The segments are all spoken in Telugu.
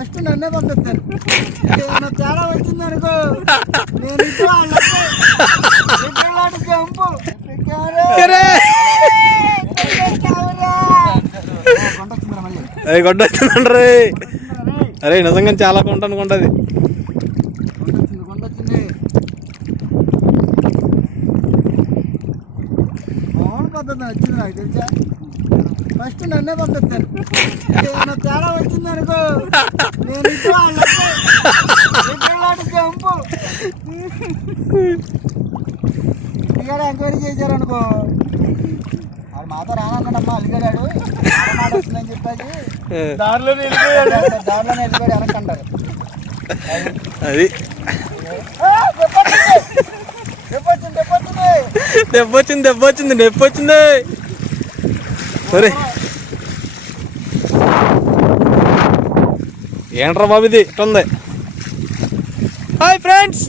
ఫస్ట్ నన్నే పంపిస్తాను. తేడా వచ్చింది అనుకో నేను జంపు గొడ్డ వచ్చిందండి. అరే నిజంగా చాలా కొంట అనుకుంటుంది. మామూలు పద్ధతి వచ్చింది నాకు తెలుసా. ఫస్ట్ నన్నే పంపిస్తాను. తేడా వచ్చింది అనుకో నేను జంపు అల్లిగాడు ఎంక్వైరీ చేశారనుకో వాడు మాతో రానన్నాడమ్మా. అల్లిగాడు మాట వస్తుందని చెప్పేసి దారిలోనే వెళ్ళిపోయాడు వెనక్కంటారు. అది దెబ్బొచ్చింది. సరే ఏంట్రా బాబు ఇది ఇట్టుంది. Hi friends.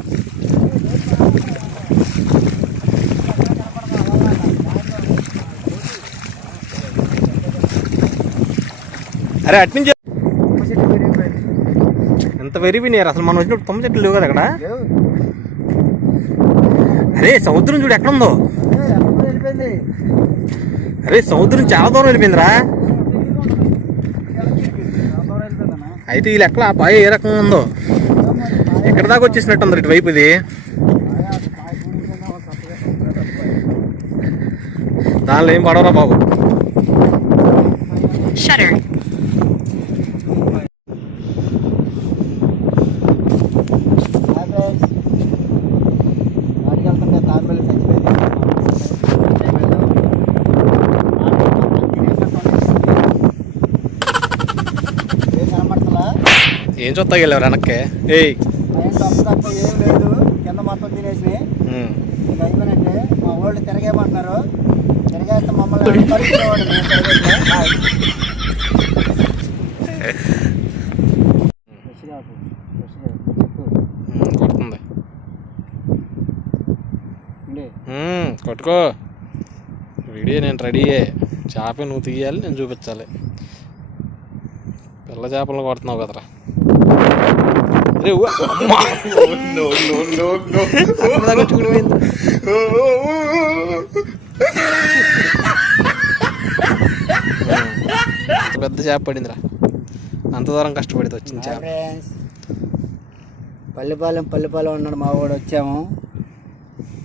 అరే అట్నుంచి ఎంత పెరిగిపోయినారు అసలు. మనం వచ్చినప్పుడు తొమ్మిది చెట్లు లేవు కదా అక్కడ. అరే సముద్రం చూడు ఎక్కడ ఉందో. అరే సముద్రం చాలా దూరం వెళ్ళిపోయిందిరా. అయితే ఈ లెక్కల ఆ పాయ ఏ రకంగా ఉందో ఎక్కడ దాకా వచ్చేసినట్టు ఉంది ఇటువైపు. ఇది దానిలో ఏం పడవరా బాబు. ఏం చూస్తా వెళ్ళారు వెనక్కి. ఏం లేదు కింద మొత్తం తినేసి అయిపోయినట్టే. మా వాళ్ళు తిరగేమంటున్నారు. తిరగేస్తే మమ్మల్ని పరిచేవాడు. కొడుతుంది. కొట్టుకో. వీడియో నేను రెడీయే. చేప నువ్వు తీయాలి, నేను చూపించాలి. పిల్ల చేపలను కొడుతున్నావు కదరా. పెద్ద చేప పడిందిరా. అంత దూరం కష్టపడితే వచ్చింది చేప. పల్లెపాలెం ఉన్నాడు మా వాడు. వచ్చాము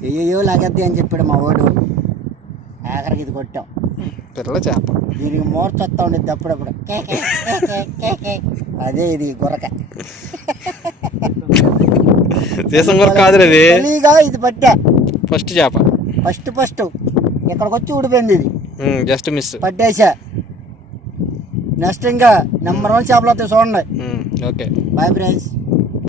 అయ్యో లాగద్ది అని చెప్పాడు మా వాడు. ఆఖరికి ఇది కొట్టాం. పిల్ల చేప. దీనికి మోర్చ వస్తా ఉండేది అప్పుడప్పుడు. అదే ఇది గొరక. దేశం గొరక కాదు అది. ఇది పట్టా ఫస్ట్ చేప. ఫస్ట్ ఇక్కడికి వచ్చి ఊడిపోయింది. ఇది జస్ట్ మిస్ పట్టేసా. నెక్స్ట్ ఇంకా నెంబర్ 1 చేపలు వస్తాయి చూడండి. Okay bye friends.